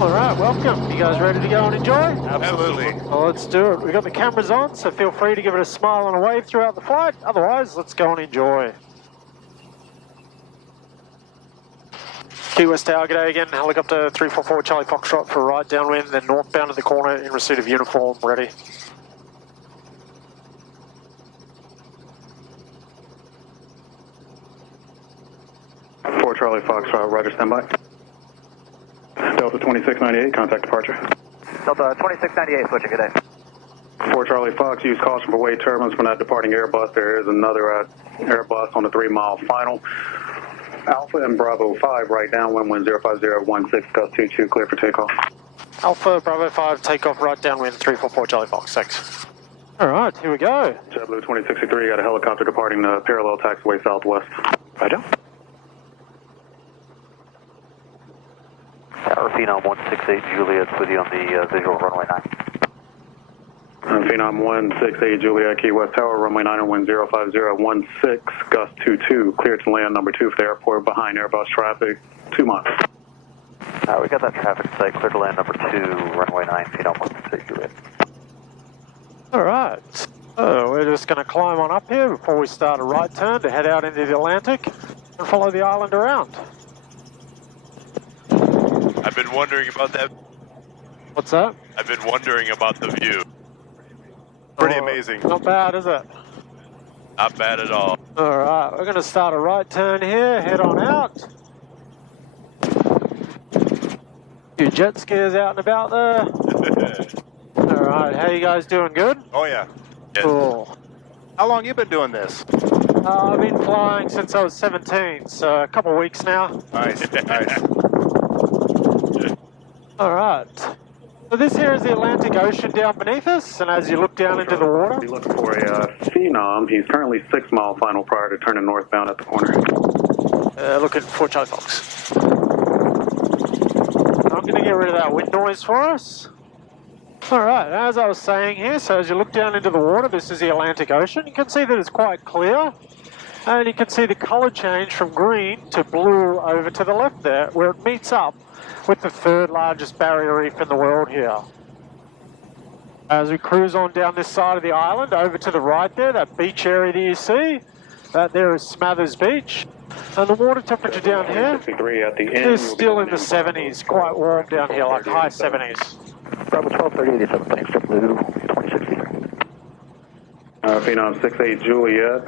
All right, welcome. You guys ready to go and enjoy? Absolutely. Well, let's do it. We've got the cameras on, so feel free to give it a smile and a wave throughout the flight. Otherwise, let's go and enjoy. Key West Tower, g'day again. Helicopter 344 Charlie Foxtrot for right downwind, then northbound to the corner in receipt of uniform, ready. Four Charlie Foxtrot, roger, standby. Delta 2698, contact departure. Delta 2698, switching, good day. 4 Charlie Fox, use caution for wake turbulence when not departing Airbus. There is another Airbus on the 3-mile final. Alpha and Bravo 5, right downwind, wind 05016, gust 22, clear for takeoff. Alpha, Bravo 5, takeoff right downwind, 344 Charlie Fox, thanks. All right, here we go. JetBlue 2063, got a helicopter departing the parallel taxiway southwest. Roger. Tower Phenom 168 Juliet's with you on the visual runway 9. Phenom 168 Juliet, Key West Tower, runway 9 and wind 05016, gust 22, clear to land number 2 for the airport, behind Airbus traffic, 2 miles. We got that traffic site, clear to land number 2, runway 9, Phenom 168 Juliet. All right, so we're just going to climb on up here before we start a right turn to head out into the Atlantic and follow the island around. I've been wondering about that. What's that? I've been wondering about the view. Pretty amazing. Not bad, is it? Not bad at all. All right, we're going to start a right turn here, head on out. Few jet skiers out and about there. All right, how you guys doing? Good? Oh yeah. Yes. Cool. How long you been doing this? I've been flying since I was 17, so a couple of weeks now. Nice, nice. All right. So this here is the Atlantic Ocean down beneath us, and as you look down into the water... Be looking for a Phenom. He's currently 6-mile final prior to turning northbound at the corner. looking for Charlie Fox. I'm going to get rid of that wind noise for us. All right, as I was saying here, so as you look down into the water, this is the Atlantic Ocean. You can see that it's quite clear, and you can see the colour change from green to blue over to the left there, where it meets up with the 3rd largest barrier reef in the world here. As we cruise on down this side of the island, over to the right there, that beach area that you see, that there is Smathers Beach. And the water temperature down here is still in the 70s, quite warm down here, like high 70s. Bravo 123087, thanks, JetBlue 2063. Phenom 68 Juliet,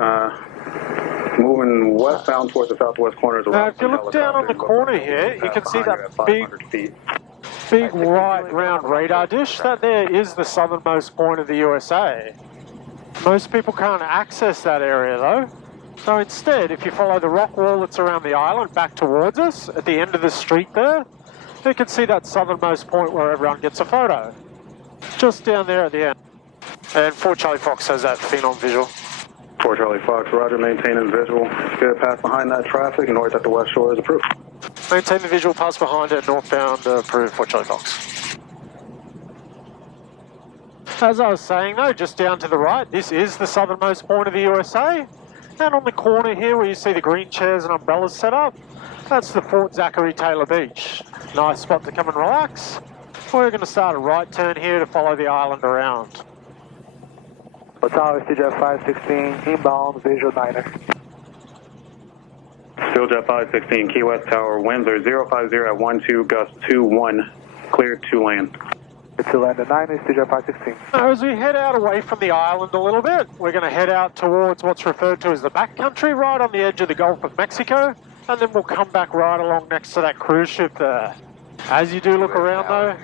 moving westbound towards the southwest corners. Now, if you look down on the corner here, you can see that big white round radar dish. That there is the southernmost point of the USA. Most people can't access that area though. So instead, if you follow the rock wall that's around the island back towards us, at the end of the street there, you can see that southernmost point where everyone gets a photo. Just down there at the end. And 4 Charlie Fox has that Phenom visual. 4 Charlie Fox, roger, maintaining visual. Good, pass behind that traffic, north at the west shore is approved. Maintain the visual, pass behind it, northbound, approved, 4 Charlie Fox. As I was saying though, just down to the right, this is the southernmost point of the USA. And on the corner here where you see the green chairs and umbrellas set up, that's the Fort Zachary Taylor Beach. Nice spot to come and relax. We're going to start a right turn here to follow the island around. Tower CJ 516, inbound, visual 9er. Steeljet 516, Key West Tower, winds are 050 at 12, gust 21, cleared to land. To land at 9 is CJ 516. Now, as we head out away from the island a little bit, we're going to head out towards what's referred to as the backcountry, right on the edge of the Gulf of Mexico, and then we'll come back right along next to that cruise ship there. As you do look around though,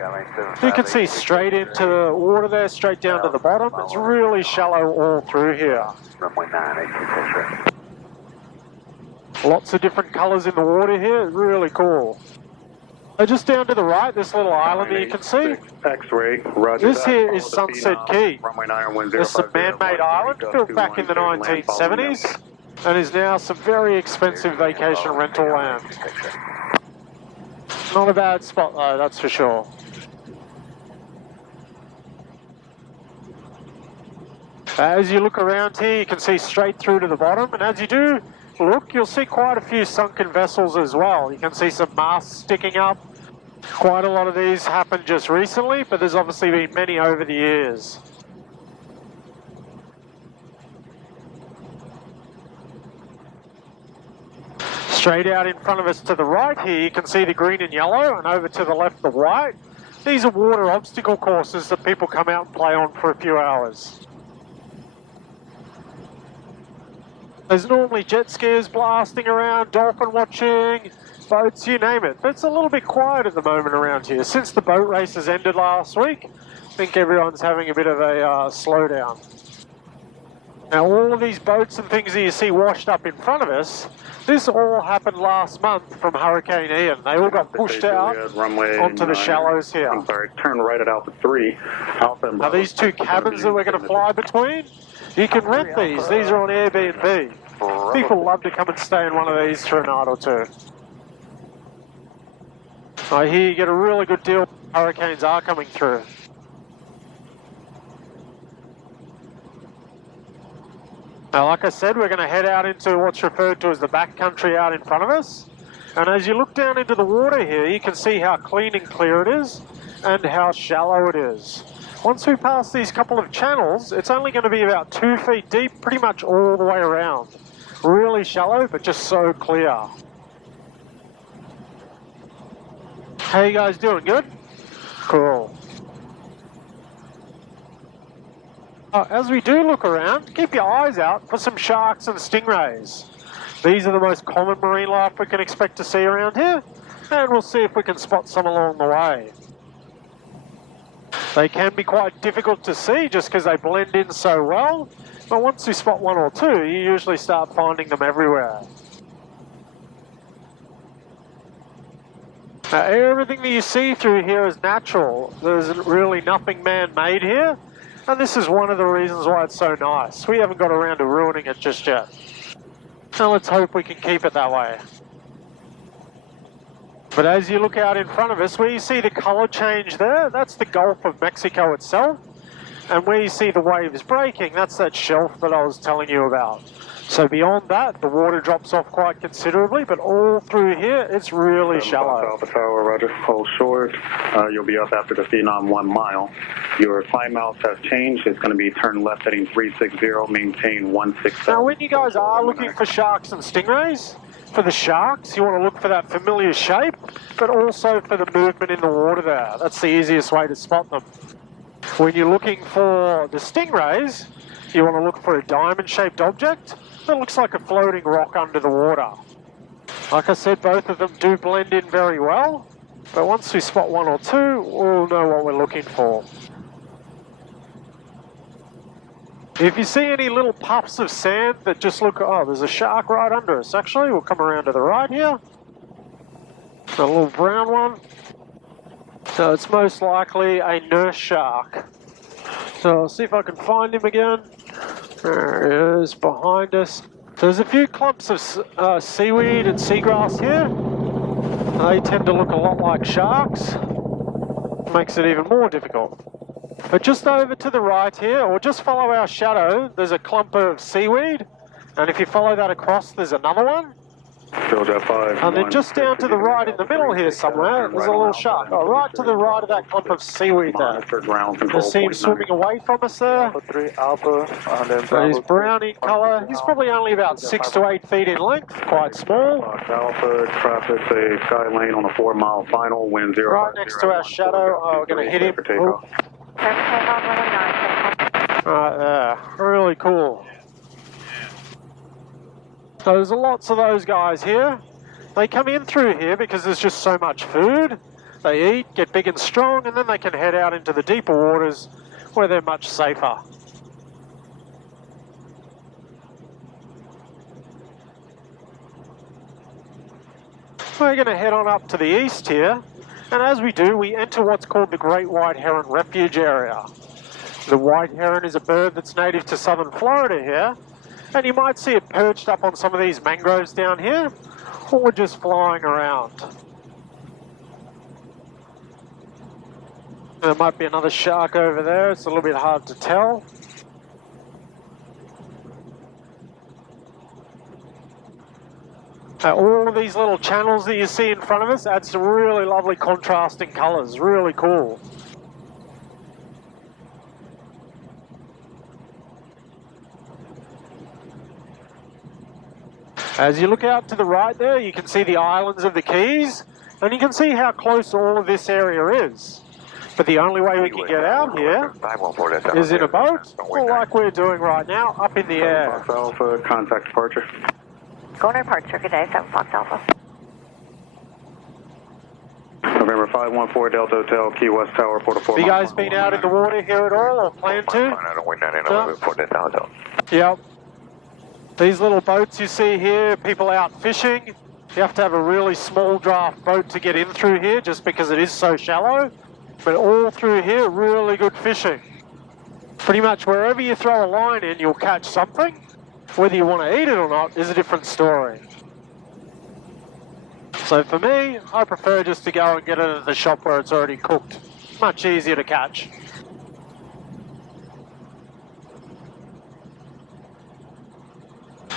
you can see straight into the water there, straight down to the bottom. It's really shallow all through here. Runway 9, Lots of different colours in the water here, really cool. So just down to the right, this little island that you can see. X-ray, roger. This here is Sunset Key. This is a man-made island built back in the 1970s and is now some very expensive vacation rental land. Not a bad spot though, that's for sure. As you look around here, you can see straight through to the bottom, and as you do look, you'll see quite a few sunken vessels as well. You can see some masts sticking up, Quite a lot of these happened just recently, but there's obviously been many over the years. Straight out in front of us to the right here, you can see the green and yellow, and over to the left, the white. These are water obstacle courses that people come out and play on for a few hours. There's normally jet skiers blasting around, dolphin watching, boats, you name it. But it's a little bit quiet at the moment around here. Since the boat races ended last week, I think everyone's having a bit of a slowdown. Now all of these boats and things that you see washed up in front of us, this all happened last month from Hurricane Ian. They all got pushed out onto the shallows here. I'm sorry, turn right at Alpha 3. Alpha and Now these two cabins that we're going to fly between, you can rent these. These are on Airbnb. People love to come and stay in one of these for a night or two. I hear you get a really good deal. Hurricanes are coming through. Now, like I said, we're going to head out into what's referred to as the backcountry out in front of us. And as you look down into the water here, you can see how clean and clear it is and how shallow it is. Once we pass these couple of channels, it's only going to be about 2 feet deep, pretty much all the way around. Really shallow, but just so clear. How you guys doing? Good? Cool. As we do look around, keep your eyes out for some sharks and stingrays. These are the most common marine life we can expect to see around here, and we'll see if we can spot some along the way. They can be quite difficult to see just because they blend in so well, but once you spot one or two, you usually start finding them everywhere. Now, everything that you see through here is natural. There's really nothing man-made here, and this is one of the reasons why it's so nice. We haven't got around to ruining it just yet. Now let's hope we can keep it that way. But as you look out in front of us, where you see the colour change there, that's the Gulf of Mexico itself. And where you see the waves breaking, that's that shelf that I was telling you about. So beyond that, the water drops off quite considerably, but all through here, it's really shallow. Alpha Tower, roger, hold short. You'll be up after the Phenom 1 mile. Your climb out has changed. It's going to be turn left heading 360, maintain 167. Now when you guys are looking for sharks and stingrays, for the sharks, you want to look for that familiar shape, but also for the movement in the water there. That's the easiest way to spot them. When you're looking for the stingrays, you want to look for a diamond-shaped object that looks like a floating rock under the water. Like I said, both of them do blend in very well, but once we spot one or two, we'll know what we're looking for. If you see any little puffs of sand that just look, oh, there's a shark right under us. Actually, we'll come around to the right here. A little brown one. So it's most likely a nurse shark. So I'll see if I can find him again. There he is behind us. There's a few clumps of seaweed and seagrass here. They tend to look a lot like sharks. Makes it even more difficult. But just over to the right here, or just follow our shadow, there's a clump of seaweed. And if you follow that across, there's another one. And then just down to the right in the middle here somewhere, there's a little shark. Oh, right to the right of that clump of seaweed there. You see him swimming away from us there. So he's brown in colour. He's probably only about 6 to 8 feet in length, quite small. Alpha, traffic, say sky lane on a 4 mile final, wind 0. Right next to our shadow. Oh, we're going to hit him. Oh. Right there. Really cool. So there's lots of those guys here. They come in through here because there's just so much food. They eat, get big and strong, and then they can head out into the deeper waters where they're much safer. We're going to head on up to the east here, and as we do, we enter what's called the Great White Heron Refuge Area. The white heron is a bird that's native to southern Florida here, and you might see it perched up on some of these mangroves down here, or just flying around. There might be another shark over there, it's a little bit hard to tell. All of these little channels that you see in front of us add some really lovely contrasting colours, really cool. As you look out to the right there, you can see the islands of the Keys, and you can see how close all of this area is. But the only way we can get out here is in a boat, or like we're doing right now, up in the air. Fox Alpha, contact departure. Going to departure, good day, 7 Fox Alpha. November 514 Delta Hotel, Key West Tower, Port of Fort. Have you guys been out in the water here at all, or plan to? No? Yep. These little boats you see here, people out fishing. You have to have a really small draft boat to get in through here just because it is so shallow. But all through here, really good fishing. Pretty much wherever you throw a line in, you'll catch something. Whether you want to eat it or not is a different story. So for me, I prefer just to go and get it at the shop where it's already cooked. Much easier to catch.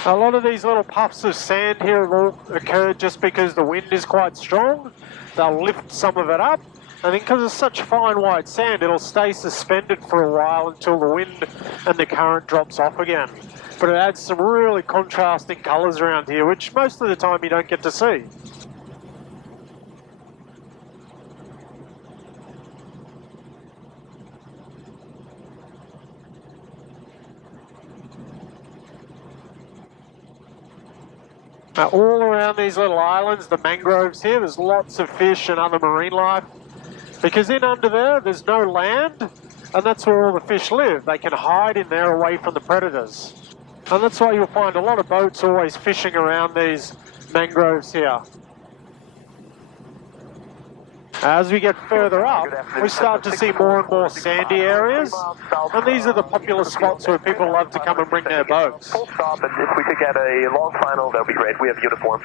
A lot of these little puffs of sand here have all occurred just because the wind is quite strong. They'll lift some of it up, and then because it's such fine white sand, it'll stay suspended for a while until the wind and the current drops off again. But it adds some really contrasting colours around here, which most of the time you don't get to see. Now, all around these little islands, the mangroves here, there's lots of fish and other marine life. Because in under there, there's no land, and that's where all the fish live. They can hide in there away from the predators. And that's why you'll find a lot of boats always fishing around these mangroves here. As we get further up, we start to see more and more sandy areas, and these are the popular spots where people love to come and bring their boats. Full stop, and if we could get a long final, that would be great. We have uniform.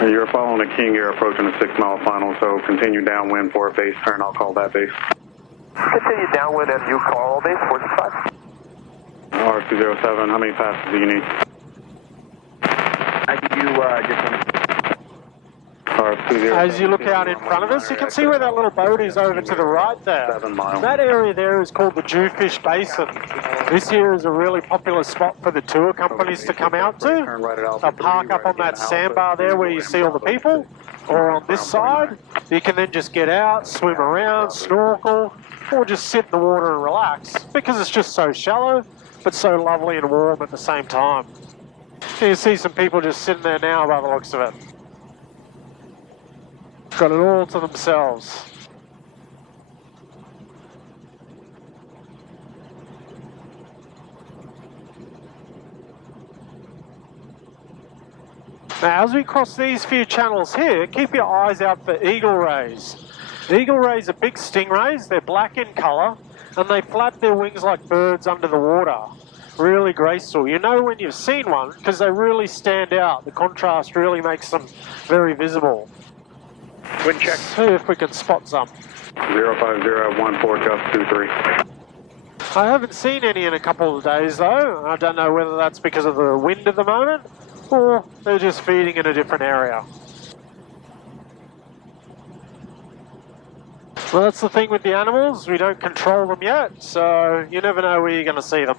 You're following a King, you're approaching a 6 mile final, so continue downwind for a base turn. I'll call that base. Continue downwind and you call base 465. R207, how many passes do you need? I give you just As you look out in front of us, you can see where that little boat is over to the right there. 7 miles. That area there is called the Jewfish Basin. This here is a really popular spot for the tour companies to come out to. They'll park up on that sandbar there where you see all the people, or on this side. You can then just get out, swim around, snorkel, or just sit in the water and relax, because it's just so shallow, but so lovely and warm at the same time. You can see some people just sitting there now by the looks of it. Got it all to themselves. Now, as we cross these few channels here, keep your eyes out for eagle rays. Eagle rays are big stingrays, they're black in colour, and they flap their wings like birds under the water. Really graceful. You know when you've seen one, because they really stand out. The contrast really makes them very visible. Wind check. See if we can spot some. 05014 gust 23. I haven't seen any in a couple of days though. I don't know whether that's because of the wind at the moment or they're just feeding in a different area. Well, that's the thing with the animals. We don't control them yet, so you never know where you're going to see them.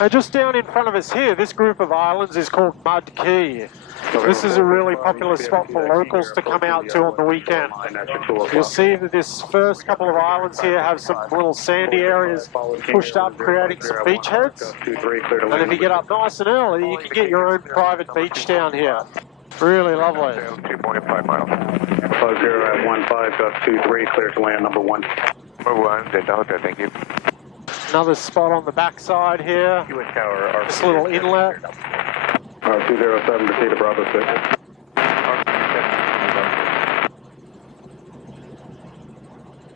Now just down in front of us here, this group of islands is called Mud Key. This is a really popular spot for locals to come out to on the weekend. You'll see that this first couple of islands here have some little sandy areas pushed up, creating some beachheads. And if you get up nice and early, you can get your own private beach down here. Really lovely. 2.5 miles. 50 at 15, gust 23, clear to land number 1. Number 1, Delta Hotel, thank you. Another spot on the backside here. This little inlet. 207 to Theta Bravo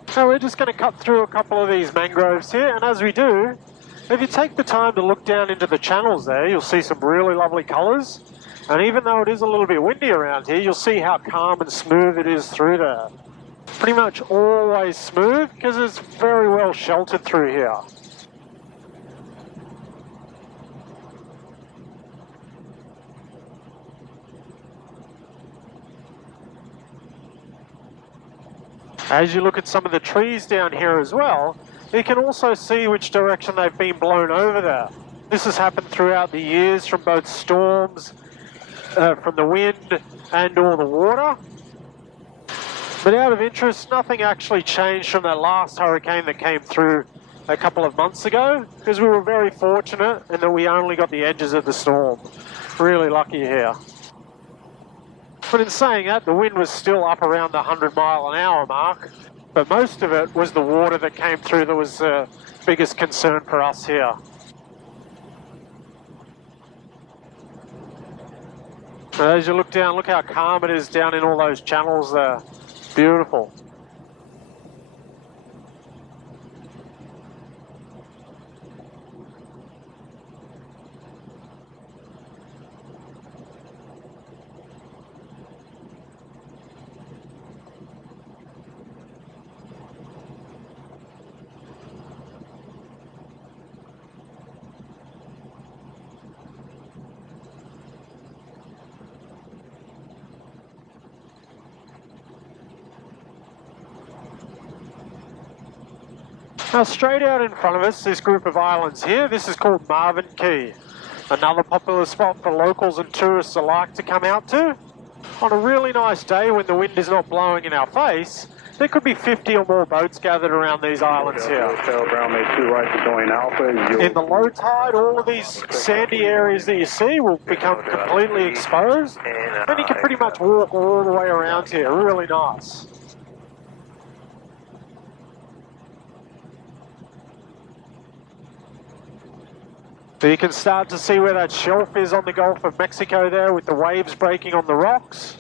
6. So we're just going to cut through a couple of these mangroves here, and as we do, if you take the time to look down into the channels there, you'll see some really lovely colours. And even though it is a little bit windy around here, you'll see how calm and smooth it is through there. Pretty much always smooth because it's very well sheltered through here. As you look at some of the trees down here as well, you can also see which direction they've been blown over there. This has happened throughout the years from both storms, from the wind and or the water. But out of interest, nothing actually changed from that last hurricane that came through a couple of months ago, because we were very fortunate in that we only got the edges of the storm. Really lucky here. But in saying that, the wind was still up around the 100-mile-an-hour mark, but most of it was the water that came through that was the biggest concern for us here. As you look down, look how calm it is down in all those channels there. Beautiful. Now straight out in front of us, this group of islands here, this is called Marvin Key. Another popular spot for locals and tourists alike to come out to. On a really nice day when the wind is not blowing in our face, there could be 50 or more boats gathered around these islands here. In the low tide, all of these sandy areas that you see will become completely exposed, and you can pretty much walk all the way around here. Really nice. So you can start to see where that shelf is on the Gulf of Mexico there with the waves breaking on the rocks.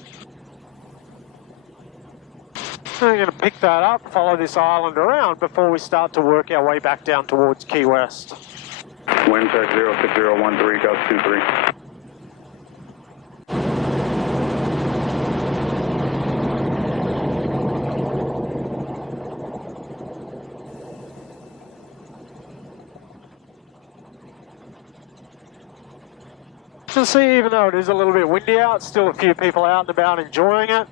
So we're going to pick that up, follow this island around before we start to work our way back down towards Key West. Wind check 06013, gust 23. You can see, even though it is a little bit windy out, still a few people out and about enjoying it.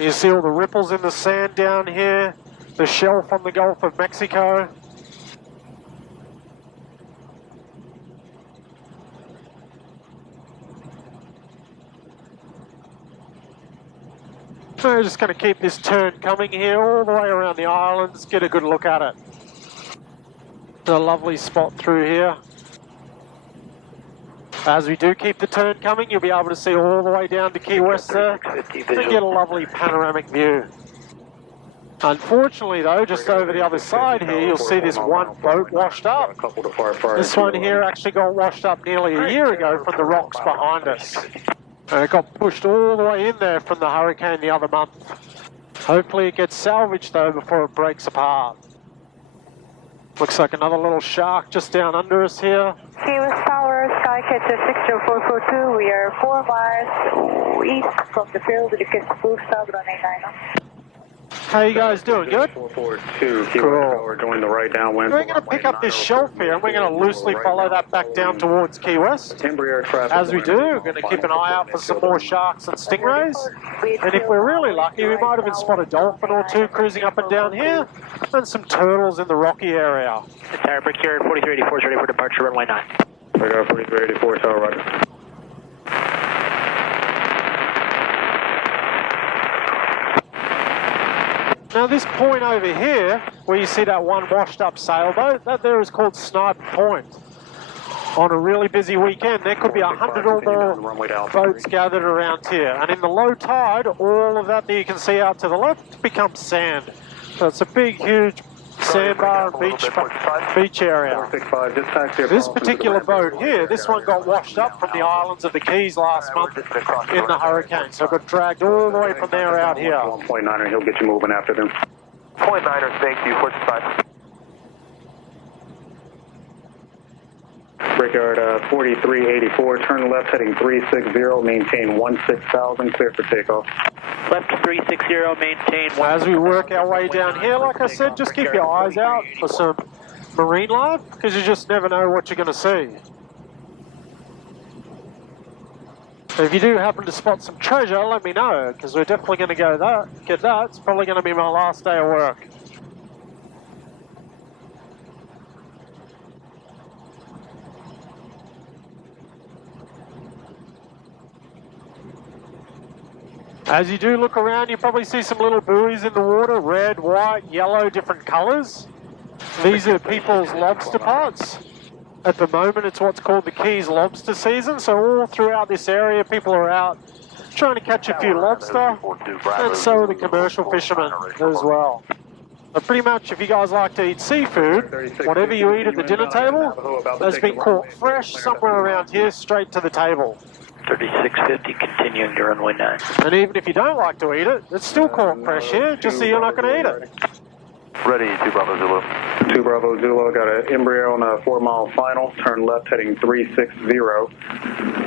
You see all the ripples in the sand down here, the shelf on the Gulf of Mexico. So we're just going to keep this turn coming here all the way around the islands, get a good look at it. It's a lovely spot through here. As we do keep the turn coming, you'll be able to see all the way down to Key West there and get a lovely panoramic view. Unfortunately though, just over the other side here, you'll see this one boat washed up. This one here actually got washed up nearly a year ago from the rocks behind us. And it got pushed all the way in there from the hurricane the other month. Hopefully it gets salvaged though before it breaks apart. Looks like another little shark just down under us here. Key West Tower, Skycatcher 60442. We are 4 miles east from the field with the kiss blue south runway 90. How you guys doing? Good? 442, Key West Cool. Tower, join the right downwind. We're going to pick up this shelf here and we're going to loosely follow that back down towards Key West. As we do, we're going to keep an eye out for some more sharks and stingrays. And if we're really lucky, we might even spot a dolphin or two cruising up and down here, and some turtles in the rocky area. Tower break here at 4384 is ready for departure, runway 9. We got 4384, Tower right. Now this point over here, where you see that one washed up sailboat, that there is called Sniper Point. On a really busy weekend, there could be 100 or more boats gathered around here. And in the low tide, all of that you can see out to the left becomes sand. So it's a big, huge sandbar and beach area. This particular boat here, this one got washed up from the islands of the Keys last month in the hurricane. So it got dragged all the way from there out here. 1.9er, he'll get you moving after them. 0.9er, thank you, 45. Brickyard 4384, turn left heading 360, maintain 16,000, clear for takeoff. Left 360, maintain. As we work our way down here, like I said, just keep your eyes out for some marine life, because you just never know what you're going to see. If you do happen to spot some treasure, let me know, because we're definitely going to get that. It's probably going to be my last day of work. As you do look around, you probably see some little buoys in the water, red, white, yellow, different colours. These are people's lobster pots. At the moment, it's what's called the Keys lobster season, so all throughout this area, people are out trying to catch a few lobster, and so are the commercial fishermen as well. But pretty much, if you guys like to eat seafood, whatever you eat at the dinner table has been caught fresh somewhere around here, straight to the table. 3650, continuing to runway 9. And even if you don't like to eat it, it's still caught fresh here, just so you're not going to eat it. Ready, 2 Bravo Zulu. 2 Bravo Zulu, got an Embraer on a 4-mile final, turn left heading 360,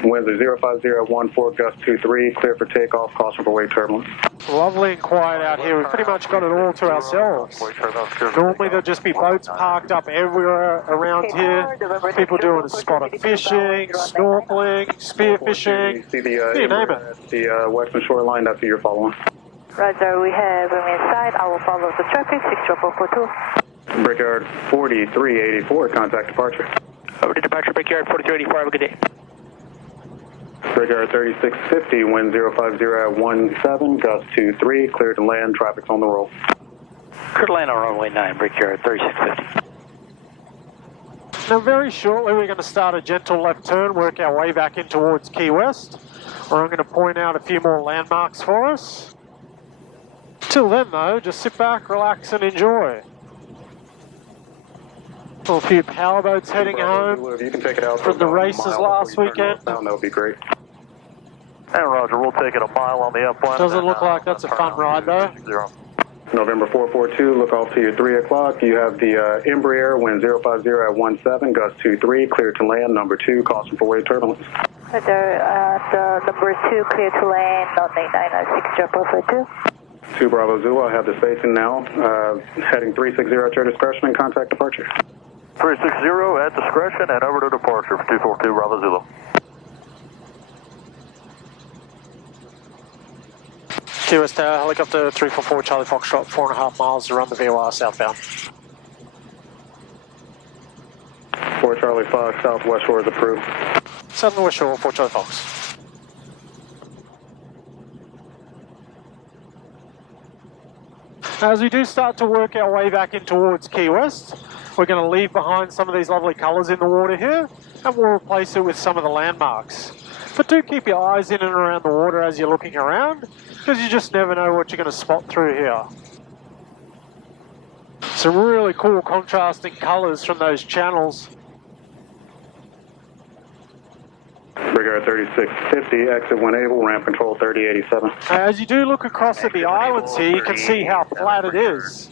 winds are 05014, gust 23, clear for takeoff, caution for wake turbulence. Lovely and quiet out here. We've pretty much got it all to ourselves. Normally there'll just be boats parked up everywhere around here. People doing spotted fishing, snorkeling, spearfishing, you name it. The western shoreline, that's who you're following. Roger, we have room inside. I will follow the traffic, 64442. Brickyard 4384, contact departure. Over to departure, Brickyard 4384, have a good day. Brickyard 3650, wind 050 at 17, gust 23, clear to land, traffic's on the roll. Clear to land on runway 9, Brickyard 3650. Now very shortly we're going to start a gentle left turn, work our way back in towards Key West, where I'm going to point out a few more landmarks for us. Till then though, just sit back, relax and enjoy. A few powerboats heading home from the races last weekend. That would be great. And Roger, we'll take it a mile on the upwind. Doesn't look like that's a fun ride though. November 442, look off to your 3 o'clock. You have the Embraer, wind 050 at 17, gust 23, clear to land, number 2, caution for wave turbulence. The number 2, clear to land, on 8906, 2 Bravo Zulu, I have the spacing now. Heading 360 at your discretion and contact departure. 360 at discretion and over to departure for 242 Bravo Zulu. Key West Tower, helicopter 344 Charlie Foxtrot, 4.5 miles to run the VOR southbound. 4 Charlie Fox, southwest shore is approved. Southern West Shore, 4 Charlie Fox. As we do start to work our way back in towards Key West, we're going to leave behind some of these lovely colours in the water here, and we'll replace it with some of the landmarks. But do keep your eyes in and around the water as you're looking around, because you just never know what you're going to spot through here. Some really cool contrasting colours from those channels. Brigade 3650, exit when able, ramp control 3087. As you do look across at the islands here, you can see how flat it is.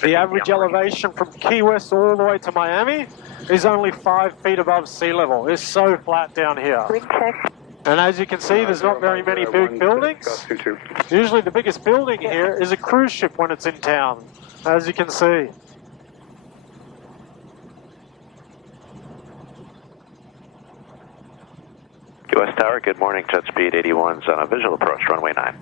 The average elevation from Key West all the way to Miami is only 5 feet above sea level. It's so flat down here. And as you can see, there's not very many big buildings. Usually the biggest building here is a cruise ship when it's in town, as you can see. US Tower, good morning. Jet speed 81's on a visual approach, runway 9.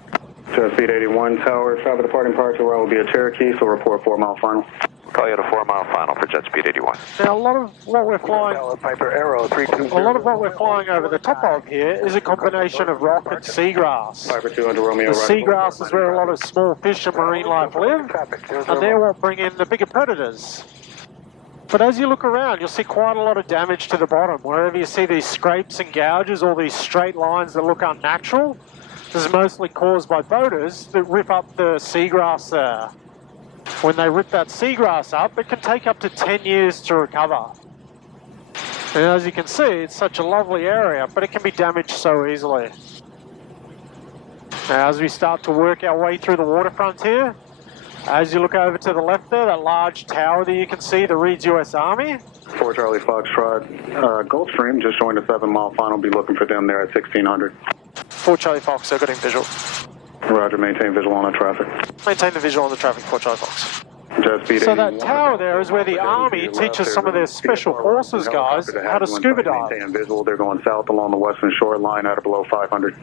Jet speed 81 Tower, traffic departing departure route will be a Cherokee, so report 4 mile final. Call you at a 4 mile final for jet speed 81. Now a lot of what we're flying, over the top of here is a combination of rock and seagrass. The seagrass is where a lot of small fish and marine life live, and they're what bring in the bigger predators. But as you look around, you'll see quite a lot of damage to the bottom. Wherever you see these scrapes and gouges, all these straight lines that look unnatural, this is mostly caused by boaters that rip up the seagrass there. When they rip that seagrass up, it can take up to 10 years to recover. And as you can see, it's such a lovely area, but it can be damaged so easily. Now, as we start to work our way through the waterfront here, as you look over to the left there, that large tower that you can see, the Reed's US Army, 4 Charlie Foxtrot, Gulfstream just joined the 7 mile final. Be looking for them there at 1600. 4 Charlie Fox, they're getting visual. Roger, maintain visual on the traffic. Maintain the visual on the traffic, 4 Charlie Fox. Jet speed So that 81. tower there is where the Army teaches some of their special forces guys how to scuba dive. Maintain visual. They're going south along the western shoreline at or below 500.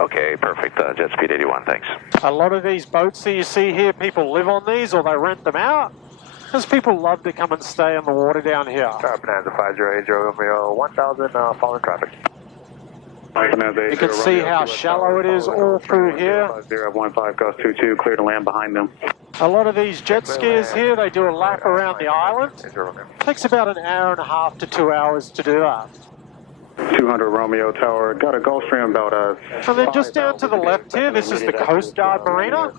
Okay, perfect. Jet speed 81, thanks. A lot of these boats that you see here, people live on these or they rent them out. Because people love to come and stay on the water down here. Bonanza 5080 Romeo 1000, following traffic. You can see how shallow it is all through here. 015 gust 22, clear to land behind them. A lot of these jet skiers here, they do a lap around the island. Takes about an hour and a half to 2 hours to do that. 200 Romeo Tower, got a Gulfstream about a... And then just down to the left here, this is the Coast Guard Marina.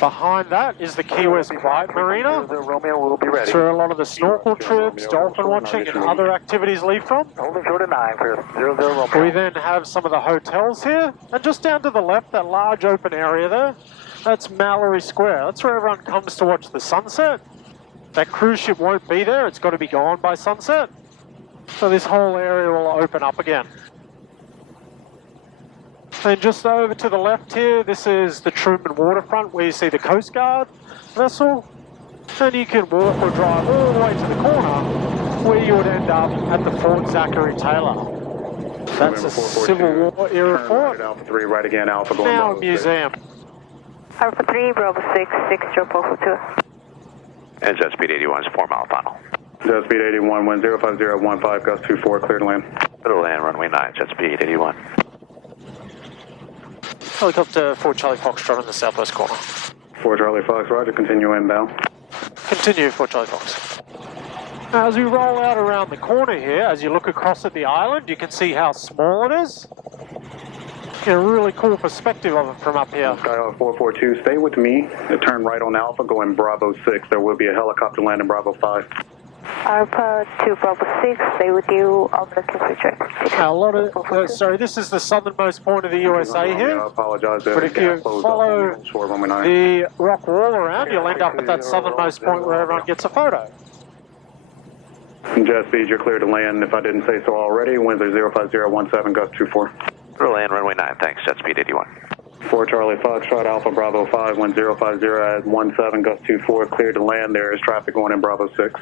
Behind that is the Key West Quiet Marina. Romeo will be ready. That's where a lot of the snorkel trips, dolphin watching and other activities leave from. Holding short of 9 for 00 Romeo. We then have some of the hotels here. And just down to the left, that large open area there, that's Mallory Square. That's where everyone comes to watch the sunset. That cruise ship won't be there. It's got to be gone by sunset. So this whole area will open up again. And just over to the left here, this is the Truman waterfront where you see the Coast Guard vessel. And you can walk or drive all the way to the corner where you would end up at the Fort Zachary Taylor. That's a Civil War era fort. Alpha 3, right again, Alpha going Now a Bravo museum. Alpha 3, Bravo 6, 60442. And jet speed 81 is 4 mile final. Jet speed 81, wind 05015, gust 24, clear to land. Clear to land, runway 9, jet speed 81. Helicopter 4 Charlie Foxtrot in the southwest corner. 4 Charlie Fox, roger, continue inbound. Continue 4 Charlie Fox. Now, as we roll out around the corner here, as you look across at the island, you can see how small it is. Get a really cool perspective of it from up here. Skyhawk 442, stay with me. Turn right on Alpha, going Bravo 6. There will be a helicopter landing Bravo 5. Alpha 2, Bravo 6, stay with you. I'm looking for check. Now, a lot of, sorry, this is the southernmost point of the USA here. I apologize. But if you follow the rock wall around, you'll end up at that southernmost point where everyone gets a photo. Jet speed, you're clear to land. If I didn't say so already, winds are 05017, gust 24. Clear to land, runway 9, thanks, jet speed 81. 4 Charlie Foxtrot, Alpha Bravo 5, wind 050 at 17, gust 24, clear to land. There is traffic going in Bravo 6.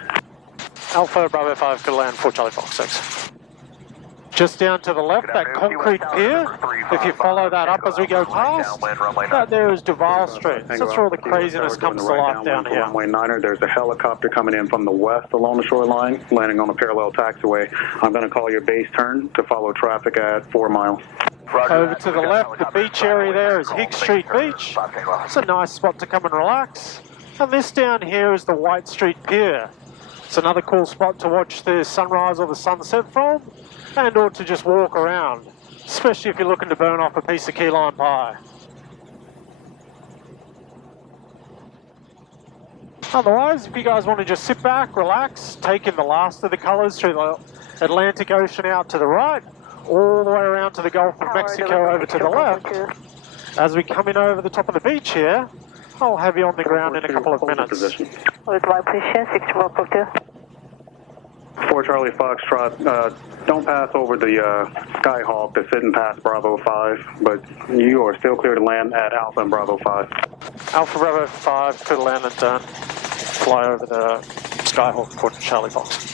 Alpha Bravo 5 could land 4 Charlie Fox 6. Just down to the left, that concrete pier, if you follow that up as we go past, that there is Duval Street. So that's where all the craziness comes to life down here. Runway 9er, there's a helicopter coming in from the west along the shoreline, landing on a parallel taxiway. I'm going to call your base turn to follow traffic at 4 miles. Over to the left, the beach area there is Higgs Street Beach. It's a nice spot to come and relax. And this down here is the White Street Pier. It's another cool spot to watch the sunrise or the sunset from, and or to just walk around, especially if you're looking to burn off a piece of key lime pie. Otherwise, if you guys want to just sit back, relax, take in the last of the colours through the Atlantic Ocean out to the right, all the way around to the Gulf of Mexico over to the left, as we come in over the top of the beach here, I'll have you on the ground in a couple of minutes. With my position, 6442. 4 Charlie Foxtrot, don't pass over the Skyhawk that's sitting past Bravo 5, but you are still clear to land at Alpha and Bravo 5. Alpha Bravo 5 could land and turn, fly over the Skyhawk for Charlie Fox.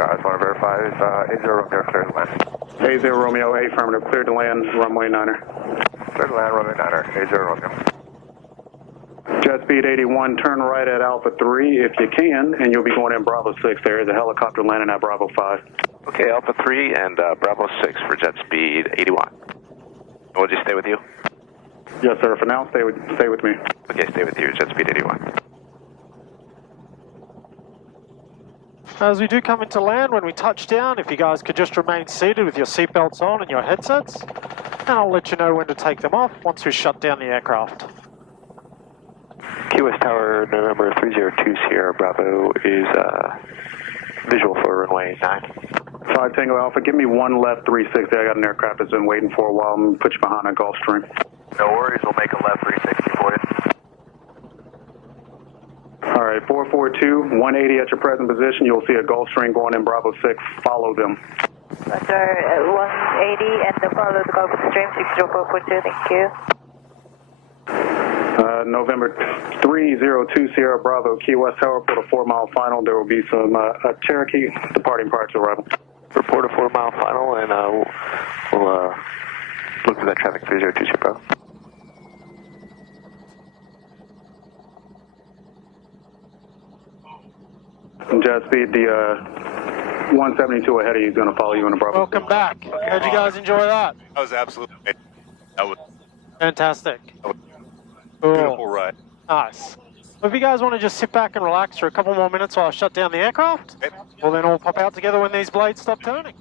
I just want to verify, is 80 Romeo clear to land? 80 Romeo, affirmative, clear to land, runway 9er. Clear to land, runway 9er, 80 Romeo. Jet speed 81, turn right at Alpha 3 if you can, and you'll be going in Bravo 6. There is a helicopter landing at Bravo 5. Okay, Alpha 3 and Bravo 6 for jet speed 81. Will you stay with you? Yes, sir. For now, stay with me. Okay, stay with you, jet speed 81. As we do come into land, when we touch down, if you guys could just remain seated with your seatbelts on and your headsets, and I'll let you know when to take them off once we shut down the aircraft. Key West Tower, November 302 Sierra Bravo is visual for runway 9. 5 Tango Alpha, give me one left 360. I got an aircraft that's been waiting for a while. I'm going to put you behind a Gulfstream. No worries, we'll make a left 360 for you. All right, 442, 180 at your present position. You'll see a Gulfstream going in Bravo 6. Follow them. Roger, 180 and follow the Gulfstream 60442, thank you. November 302 Sierra Bravo, Key West Tower, report a 4-mile final. There will be some Cherokee departing prior to arrival. Report a 4-mile final, and we'll look for that traffic 302 Sierra Bravo. Jet speed, the 172 ahead of you is going to follow you in the Bravo. Welcome back. How'd you guys enjoy that? That was absolutely amazing. That was Fantastic. a Cool. beautiful ride. Nice. If you guys want to just sit back and relax for a couple more minutes while I shut down the aircraft, Okay. well then we'll pop out together when these blades stop turning.